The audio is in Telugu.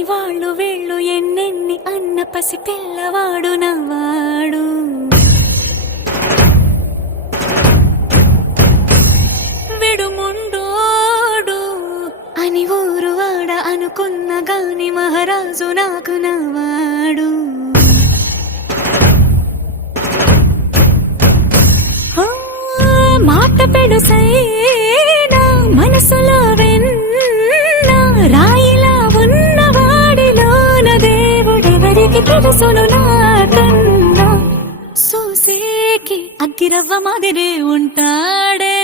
వాళ్ళు వీళ్ళు ఎన్నెన్ని అన్న పసి పిల్లవాడు నవ్వాడు. విడుముండోడు అని ఊరు వాడ అనుకున్న గాని మహారాజు నాకు నవ్వాడు. మాట పెడుసైనా మనసులో రాయిలా ఉన్నవాడిలోన దేవుడెవరికి తెలుసును నాకన్నా. సూసేకి అగ్గిరవ్వ మాదిరే ఉంటాడే